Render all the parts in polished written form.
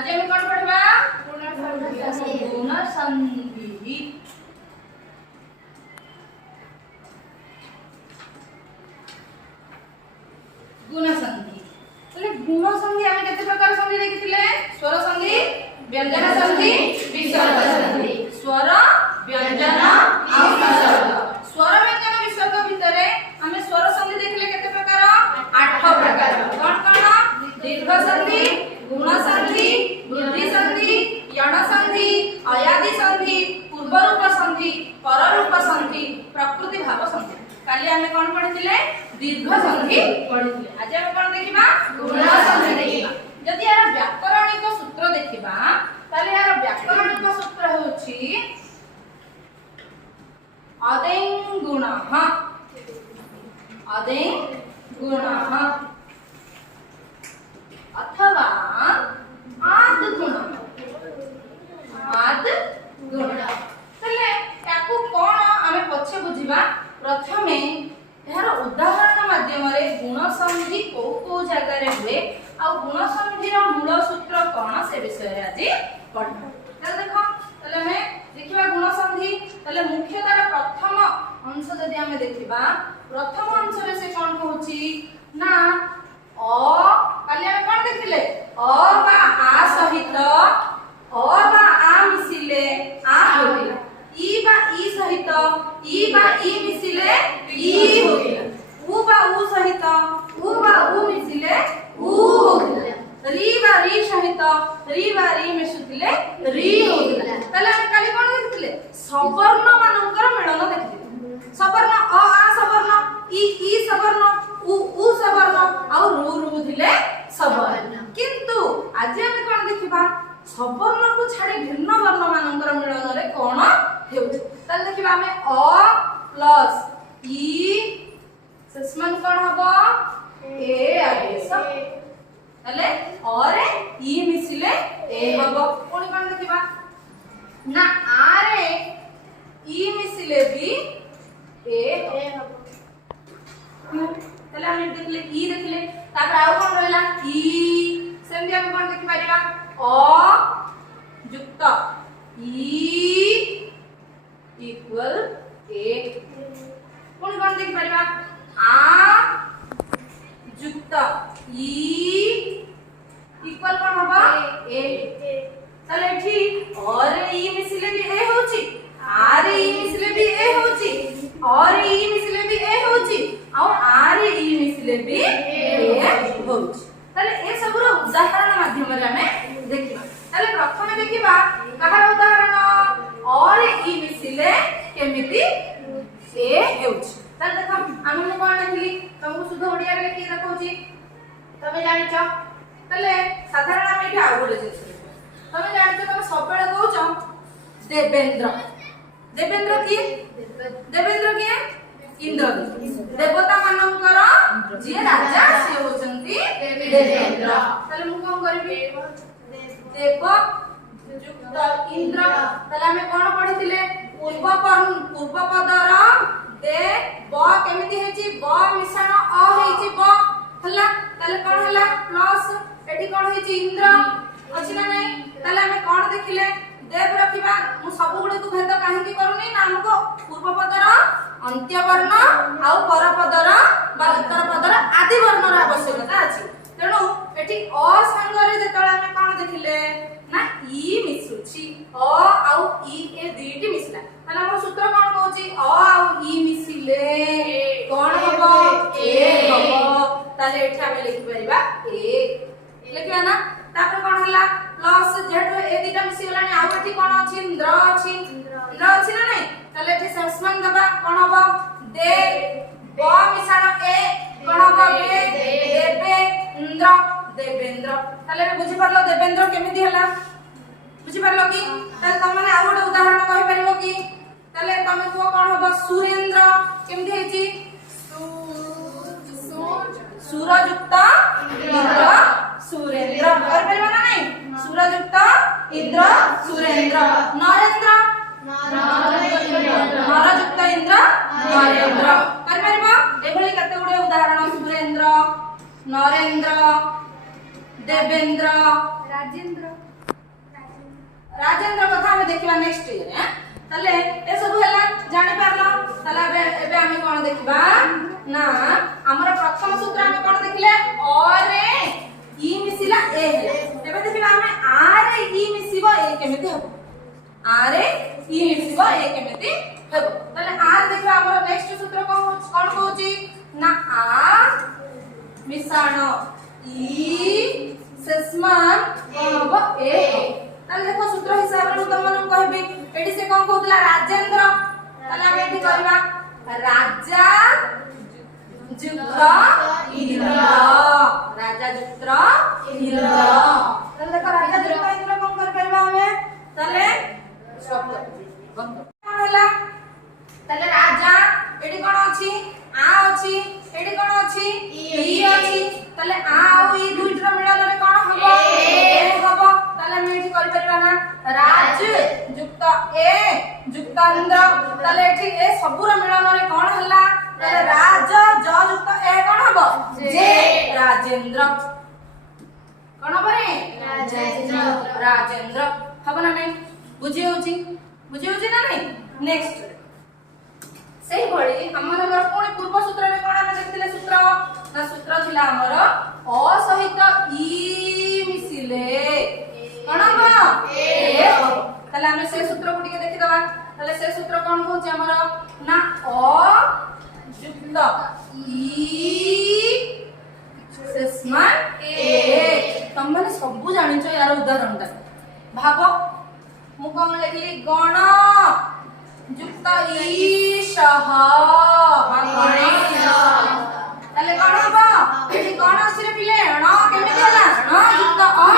आज हम कौन पढ़वा गुण संधि। गुण संधि गुण संधि आम केते प्रकार संधि देखिथिले स्वर संधि व्यंजन संधि विसर्ग संधि स्वर व्यंजन आ विसर्ग स्वर व्यंजन विसर्ग भितरे हमें स्वर संधि देखिले केते प्रकार 8 प्रकार कोन कोन दीर्घ संधि गुण संधि वृद्धि संधि यण संधि अयादि संधि पूर्व रूप संधि पर रूप संधि प्रकृति भाव संधि। काली आमे कोन पढिथिले दीर्घ संधि पढिथिले आज हम कोन देखिबा गुण संधि देखिबा। जदि यार व्याकरणिक सूत्र देखिबा ताले यार व्याकरणिक सूत्र होछि अदें गुणः अथवा आद गुणः तले ताकू कोन आमे पछे बुझिबा। प्रथमे यार उदाहरण माध्यम रे गुण संधि को जगह रे हुए आ गुण संधि रो मूल सूत्र कोन से विषय रे आज पढबा। त देखो तले हमें देखिबा गुण संधि तले मुख्यतः प्रथम अंश जदि हमें देखिबा प्रथम अंश रे से कोन कहूची ना अ काली हमें कोन देखिले अ बा आ सहित अ बा आ मिसिले आ होतिला ई बा ई सहित ई बा ई मिसिले ई होतिला उ बा उ सहित उ बा उ मिसिले उ होतिला री बा री सहित री बा री मिसुतिले री होतिला। तले हम काली कोन देखिले सवर्ण मानकर मिलन देखिले सवर्ण अ आ सवर्ण ई सवर्ण उ सवर्ण आ रू थिले सवर्ण किंतु आज हम कोन देखिबा सवर्ण को छाड़ी भिन्न वर्ण मानकर मिलन रे कोन हेउछ। तले देखिबा हमें अ प्लस ई सस्मन कोन हबो ए आदेश तले अ रे ई मिसिले ए हबो कोन कोन देखिबा ना आ रे ई मिसिले भी ए हबो तले हम देखले ई देखले तापर आउ कोन रहला ई सेमि हम कोन देखि पारिबा अ युक्त ई इक्वल ए कोन कोन देखि पारिबा आ युक्त ई इक्वल कोन होबा ए तले ठीक और ई मिसिले भी ए होची आर ई मिसिले भी ए होची और ई मिसिले भी ए होची और आर ई मिसिले भी ए होची। तले ए सब रो उदाहरण माध्यम रे हमें देखिबा। तले प्रथमे देखिबा कहार उदाहरण और ई मिसिले केमिति ए हेउची। तले देखो हम कोन लिखली तुमको शुद्ध ओडिया रे लिखि देखौची तमे जानिचो। तले साधारण हम एठी आउ बोले जे तमे जानिचो तमे सबेले कहउचो देवेंद्र देवेंद्र किए इंद्र देवता मानकर जे राजा से होचंती देवेंद्र। तले मु कोन करबी देव युक्त इंद्र तले हमें कोन पढिथिले पूर्व पदर दे ब केमिति हेची ब मिश्रण अ हेची ब हला तले कोन हला प्लस एठी कोन हेची इंद्र अछि ना नै। तले हमें कोन देखिले देव रखिबा मु सब गुडे को भेद काहे की करूनी ना हमको पूर्व पदर अंत्य वर्ण आ पर पदर बा उत्तर पदर आदि वर्ण रा आवश्यकता अछि। तेणु एठी अ संगरे जेतळे हमें कोन देखिले ना ई मिसुची अ आ ई ए दुईटी मिसला तले हमर सूत्र कोन कहूची अ आ ई मिसिले कोन हबो ए हबो। तले एठी हमें लिखि परिबा ए लिखिबा ना तापर कोन हला प्लस जेड ए दिटा मिसि गलानी आ एठी कोन अछि इंद्र अछि ना नै। तले एठी सस्मन दबा कोन हबो दे ब मिश्रण ए कोन हबो बे देबे इंद्र देवेंद्र। तले हम बुझि परलो देवेंद्र केमिति हला बुझि परलो की। तले तम माने आ गोटे उदाहरण कहि परिबो की तले तमे को कोन हबो सुरेंद्र केमिति हेची सूरयुक्त इंद्र सुरेंद्र कर परिबो ना नै सूरयुक्त इंद्र सुरेंद्र। नरेंद्र नरयुक्त इंद्र नरेंद्र कर परिबो एभली कते गुडे उदाहरण सुरेंद्र नरेंद्र देवेंद्र राजेंद्र राजेंद्र कथा हम देखिबा नेक्स्ट ईयर हैं तले ए सब हला जानि पारलो तले एबे हम कोन देखिबा ना हमर प्रथम सूत्र हम कोन देखिले अरे ई मिसिला ए हला एबे देखिबा हम आरे ई मिसिबो ए केमिति हबो आरे ई मिसिबो ए केमिति हबो तले आर देखिबा हमर नेक्स्ट सूत्र कोन कहूची ना आ मिसाण ई सेस्मान कोन हबो ए ताले देखो सूत्र हिसाब रे तुम मन कहबी एडी से कोन कहतला राजेंद्र ताले हम एडी करबा राजा जुक्त इंद्र राजा जुक्त इंद्र ताले देखो राजा जुक्त इंद्र कोन कर परबा हमें ताले सब बंद होला ताले राजा एडी कोन अछि आ अछि एडी कोन अछि ई अछि ताले आ और ई दुईटर मिलन रे कोन हबो ए हबो ताले हम एडी कर परबा ना राज जुक्त ए जुक्त इंद्र ताले एठी ए सबुर मिलन रे कोन हल्ला ताले राज ज जुक्त ए कोन हबो जे राजेंद्र कोन हबो रे राजेंद्र हबो ना नहीं बुझी होची ना नहीं नेक्स्ट सही भଳି हमर कोन पूर्व सूत्र रे कोन हम देखथिले सूत्र ना सूत्र थिला हमर अ सहित ई मिसिले कोन हबो ए ताले हम से सूत्र को टिके देखि दबा ताले से सूत्र कोन कहूची हमर ना अ जुक्त ई सेस्मान ए तुम माने सब जानि छ यार उदाहरण ता भाबो मु कोन लिखली गण जुक्त ईशः गणेश ताले कोन हबो एठी कोन अछि रे पिले ण केमिति होला ण जुक्त अण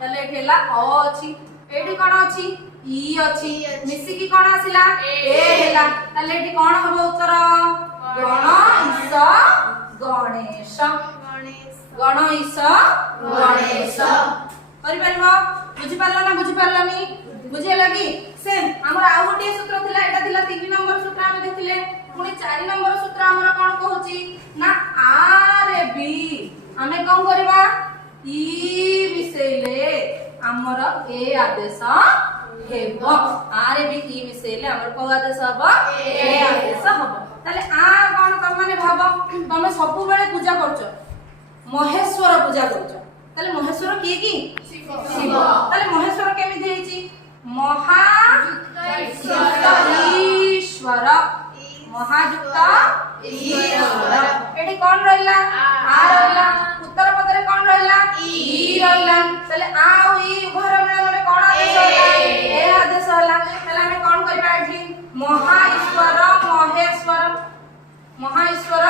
ताले ठेला अ अछि एठी कोन अछि ई अछि मिसी की कोन आसिला ए हेला ताले एठी कोन हबो उत्तर गणेश गणेश गणेश गणेश करि परबो बुझि पारला ना बुझि पारलानी बुझे लगी सेम हमर आ गोटे सूत्र थिला एटा थिला 3 नंबर सूत्र हम देखिले पुनी 4 नंबर सूत्र हमर कोन कहूची ना आर बी हमें कोन करबा ई मिसेले हमर ए आदेश हेबो आर बी ई मिसेले हमर को आदेश हबो ए आदेश हबो ताले आ कोन त माने भाबो तमे सब बेले पूजा करछो महेश्वर पूजा करछो ताले महेश्वर की शिव ताले महेश्वर केमिति हेची महाजुक्त ईश्वर महाजुक्त ईश्वर एठी कोन रहला आ रहला उत्तर पदरे कोन रहला ई रहला तले आ ओ ई उभर मिलन रे कोन आदेश होला ए आदेश होला तले हम कोन करबा एठी महाईश्वर महेश्वर महाईश्वर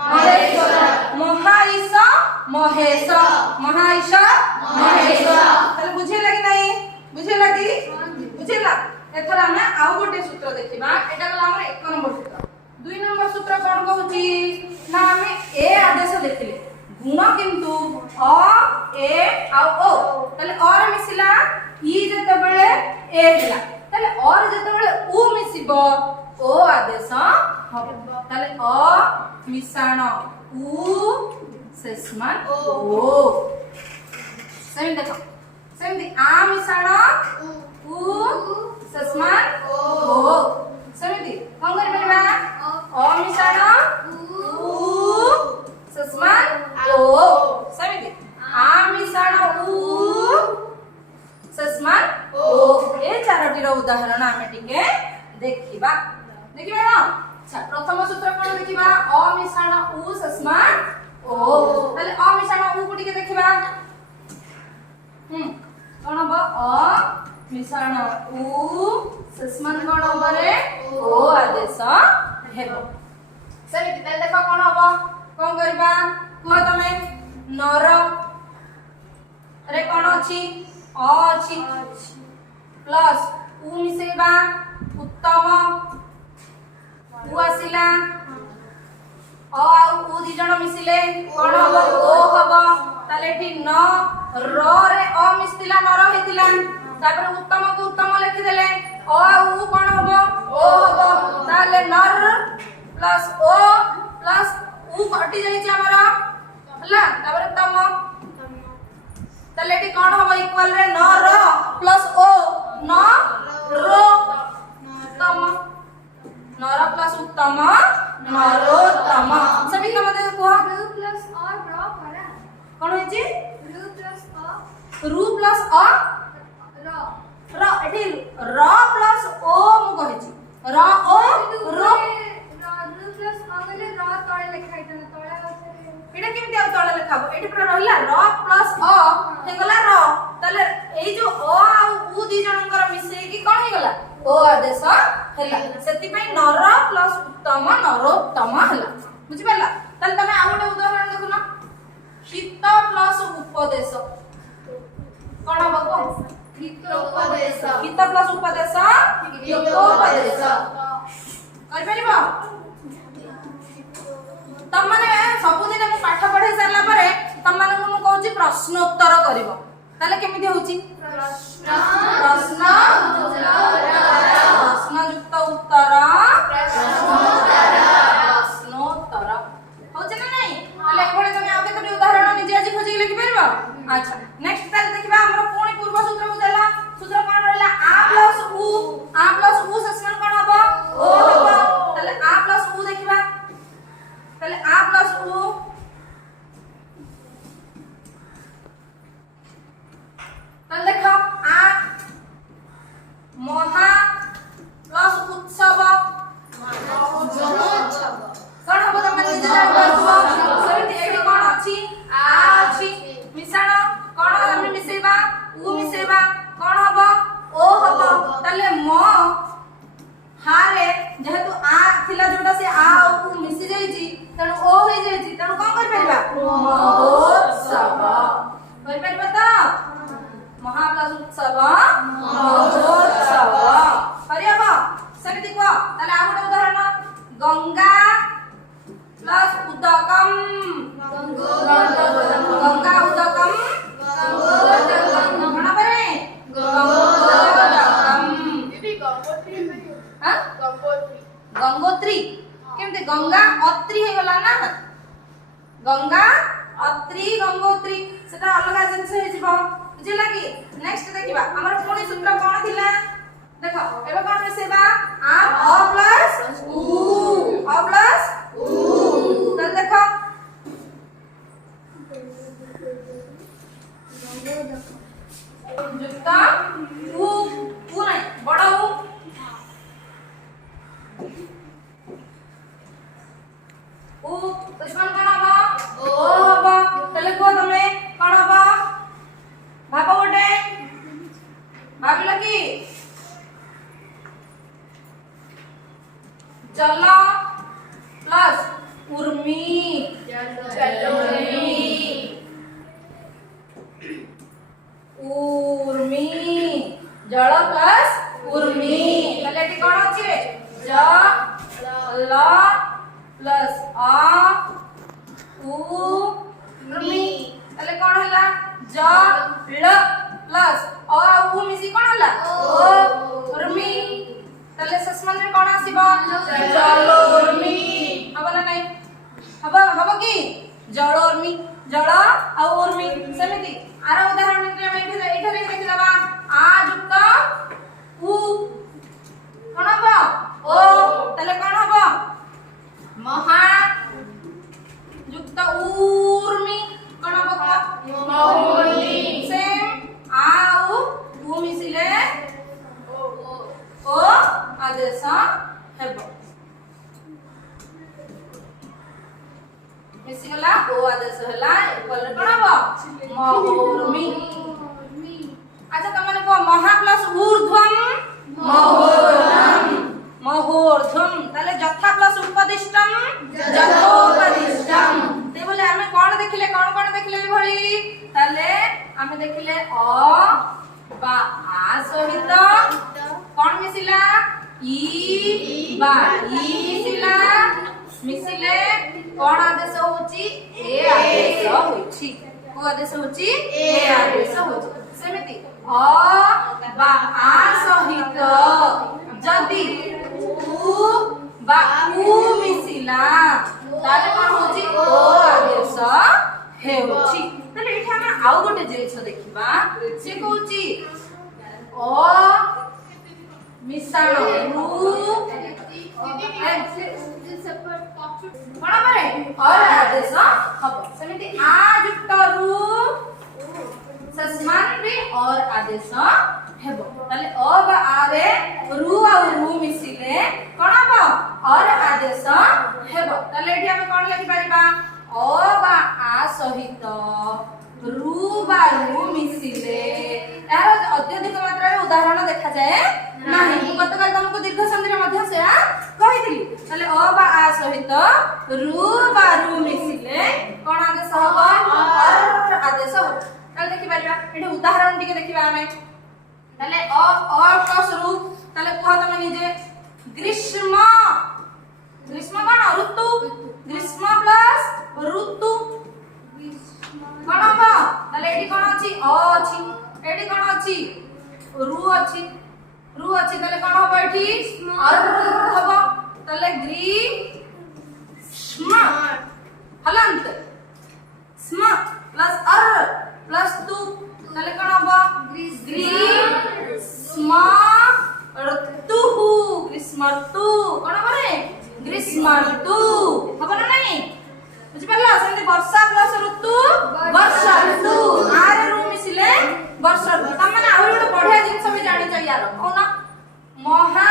महेश्वर महाईश महेश महाईश महेश तले बुझे लगी नहीं बुझे लगी बुझेला एथरा हम आउ गोटे सूत्र देखिबा एटा गला हमर 1 नंबर सूत्र 2 नंबर सूत्र कोन कहूची ना हम ए आदेश देखिले गुण किंतु अ ए आउ ओ तले और मिसिला ई जते बेले ए हिला तले और जते बेले उ मिसिबो ओ आदेश हबो तले अ मिसाण उ सेस्मान ओ सेम देखो सेम दी आ मिसाण उ सेस्मान ओ सेमिति कोन करि परबा अ मिसाण उ सेस्मान ओ सेमिति आ मिसाण उ सेस्मान ओ ए चारोटी रो उदाहरण आमे टिके देखिबा ना अच्छा प्रथम सूत्र कोन देखिबा अ मिसाण उ सेस्मान ओ ताले अ मिसाण उ को टिके देखिबा कोन हबो अ मिसाण उ सेस्मान कोन हबो रे ओ आदेश हेबो सेमिति ताले देखो कोन हबो कोन करबा को तमे नर रे कोन अछि अ अछि प्लस उ मिसेबा उत्तम उ आसिला अ आ उ दि जण मिसिले कोन हबो ओ हबो ताले ठी न र रे अ मिस्तिला नर हेतिला तापर उत्तम को उत्तम लिखि देले अ आ उ कोन हबो ओ हबो ताले नर प्लस ओ प्लस उ कटि जाई छै हमरा हला तापर तम তাহলে এটি কোন হবে ইকুয়াল রে ন র প্লাস ও ন রো তম নর প্লাস উত্তম নরোত্তম সবই তোমাদের কুহ रू प्लस और र करा কোন হইছি रू प्लस রু প্লাস অ र র এটি র প্লাস ও মু কহিছি র ও রো रू प्लस अ গলে र তଳେ লেখা হইতা না তଳେ আছে এটা কেমতি আর তলে লেখাবো এটি পুরা রহিলা র প্লাস অ হেগলা র তাহলে এই যে অ আর উ দুই জনଙ୍କର মিশেইকি কোন হেগলা ও আদেশ হেলা সেতি পই নর প্লাস উত্তম নরোত্তম হেলা বুঝি পারলা তাহলে তুমি আর একটা উদাহরণ দেখুন হিত প্লাস উপদেশ কোন হবে হিতোপদেশ হিত প্লাস উপদেশ হিতোপদেশ করি পারিব तमने सबुदिन मु पाठ पढ़ाई सारला परे तमने मु कहूची प्रश्नोत्तर करिवो ताले केमिति होची प्रश्न युक्त उत्तर प्रश्नोत्तर होची ना नहीं ताले एकोडे तमे आउ केतोटी उदाहरण निजे आज खोजी लिखि परबो अच्छा नेक्स्ट ताले देखिबा हमर पुणी पूर्व सूत्र बुझला सूत्र कोन रहला a प्लस उ सस्मन कोन हबो ओ हबो ताले a प्लस उ देखिबा ताले a प्लस उ ताले देखो आ महा प्लस उत्सव कोन हबो तमे निजे जान परबो समिति एठी कोन अछि आ अछि मिश्रण कोन हम मिसेबा उ मिसेबा कोन हबो ओ हबो ताले म हारे जेहेतु आ थिला जोटा से आ उ मिसि जाई छी तण ओ होई जाई छी तण कोन कर परबा महोत्सव होई परबा त महा प्लस उत्सव महोत्सव परिबा समिति को ताले आ गोटे उदाहरण गंगा प्लस उदकम गंगा उदकम कोन परे गंगोदकम दीदी गंगोत्री हां गंगोत्री केमते गंगा अत्री हे गला ना गंगा अत्री गंगोत्री सेटा अलग जिंस हे जिवो बुझिला कि नेक्स्ट देखिबा हमर पुणी सूत्र कोन थिला देखो एबे कोन मिसेबा आ अ प्लस उ तल देखो जुक्ता उ नहीं बड़ा उ दुश्मन कोन हबो ओ हबो तले को तमे कोन हबो भाबो गोटे भाबिला कि जल प्लस उर्मी उर्मी जल प्लस उर्मी तले एटी कोन अछि ज ल प्लस आ उ उर्मी तले कोन हला ज ल प्लस आ उ मिसी कोन हला ओ उर्मी तले सस्मन रे कोन आसीबो जलोर्मी हबो ना नहीं हबो कि जलोर्मी जल आ उर्मी समिति आरो उदाहरण में हम एठा लिखि देबा आ युक्त उ कोन हबो ओ तले कोन हबो महा युक्त उर्मी कोन हबो महोर्मी सेम आउ उ मिसिले ओ आदेश हेबो मिसि गला ओ आदेश हला इक्वल कोन हबो महोर्मी अच्छा तमने को महा प्लस ऊर्ध्वम महोर्ध्वम ताले जथा प्लस उपदिष्टम जथोपदिष्टम ते बोले हमें कोन देखिले भली ताले हमें देखिले अ बा आ सहित कोन मिसिला ई बा ई मिसिले कोन आदेश होची ए आदेश होची को आदेश होची ए आदेश होची सेमिति अ बा आ सहित जदी उ बा उ मिसिला ताले कोन होची ओ आदेश हेउची तले एठी हम आउ गोटे जिनिस देखिबा से कहूची अ मिश्रण रु कौन मारे और आदेश हबो सेमिति आ युक्त रु सस्मान रे और आदेश हेबो ताले अ बा आ रे रु आ रु मिसिले कोन हबो और आदेश हेबो ताले एठी हम कोन लिखि परिबा अ बा आ सहित रु बा रु मिसिले यार अत्यधिक मात्रा रे उदाहरण देखा जाए नाही मु गतकाल तुमको दीर्घ संधि रे मध्य सेया कहिदिली ताले अ बा आ सहित रु बा रु मिसिले कोन आदेश हबो और आदेश हबो ताले देखि परिबा एठी उदाहरण टिके देखिबा हमें ताले अ प्लस रु ताले कह तमे निजे ग्रीष्म ग्रीष्म कोन ऋतु ग्रीष्म प्लस ऋतु कोन हबो ताले एठी कोन अछि अ अछि एठी कोन अछि रु अछि ताले कोन हबो एठी अर हबो ताले ग्रीष्म हलंत स्म प्लस अर प्लस तु ताले कोन हबो ग्रीष्म ऋतु ग्रीष्म ऋतु कोन हबो रे ग्रीष्म ऋतु हबो ना नाही बुझि परला सेंति वर्षा plus Ritu Varsha Ritu are रु मिसिले वर्षा ऋतु त माने आउर गोटे बढ़िया जिंस भी जानि चाहिए यार कोन महा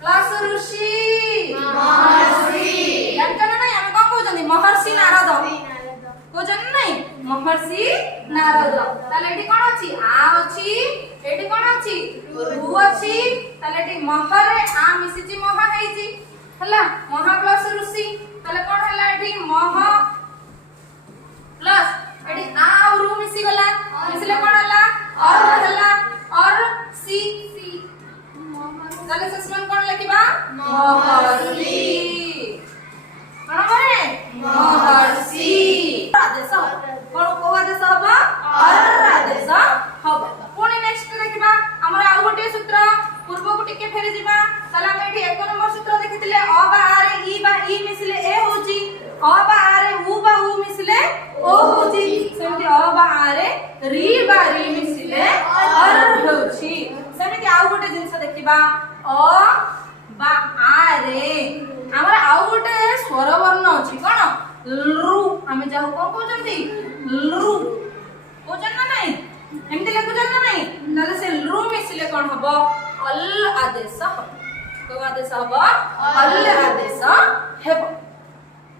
प्लस ऋषि महर्षि जानत ना नाही हम कोन कहउछन महर्षि नारद कहउछन नाही महर्षि नारद ताले एठी कोन अछि आ अछि एठी कोन अछि रु अछि ताले एठी महरे आ मिसिची महा हेइची हला महा प्लस ऋषि ताले कोन हला एठी महा प्लस एठी आ और रु मिसी गला मिसिले कोन हला और हला और सी ताले ससमन कोन लिखिबा महर्षि कोन माने महर्षि आदेश कोन को आदेश हबो और आदेश हबो पुणी नेक्स्ट देखिबा हमरा आ गोटे सूत्र पूर्व को टिके फेरि जिबा ताले हम एठी 1 नंबर सूत्र देखितिले अ बा आ रे ई बा ई मिसिले ए होची अ बा आ रे उ बा उ मिसिले ओ होची सेमिति अ बा आ रे री बा री मिसिले अर होची सेमिति आ गोटे जिंस देखिबा अ बा आ रे हमरा आ गोटे स्वर वर्ण अछि कोन लु हमें जाहु कोन कहउचंती लु कहउचन ना नाही एमति लेखुचन ना नाही ताले से लु मिसिले कोन हबो अल आदेश हबो को आदेश हबो अल आदेश हेबो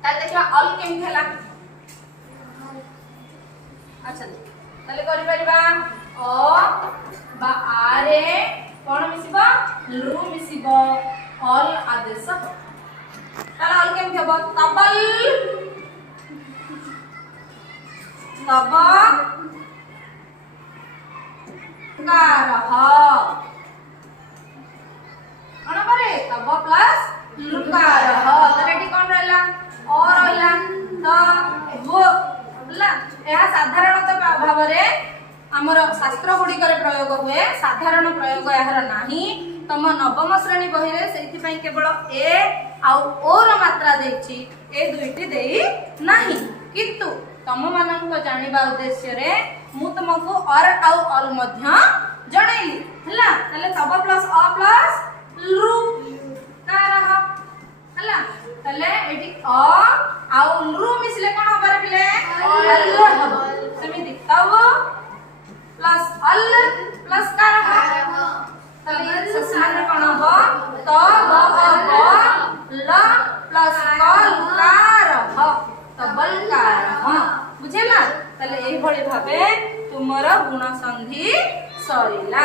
ताले देखा अल केमि हला अच्छा ताले करि परिबा अ बा आ रे कोन मिसिबो लु मिसिबो अल आदेश हबो ताले अल केमि हबो तबल तब कारह कोन परे तब प्लस लुकारह तरेटी कोन रहला और रहला त हो बोला या साधारणतः भाव रे हमर शास्त्र गुडी करे प्रयोग हुए साधारण प्रयोग यार नाही तम नवम श्रेणी बही रे सेति पई केवल ए आउ ओ र मात्रा देछि ए दुईटी देई नाही किंतु तम माननको जानिबा उद्देश्य रे मु तुमको और आउ अल मध्य जणैली हला तले तब प्लस अ प्लस लु कारह हला तले एटी अ आउ लु मिसले कोन हबर बिले अल हबो सेमिति तब प्लस अल प्लस कारह तले ससमान कोन हबो त ब ब ल प्लस कल कारह तबल कारह बुझेला तले एही भଳି भाबे तुमरा गुण संधि सरिला।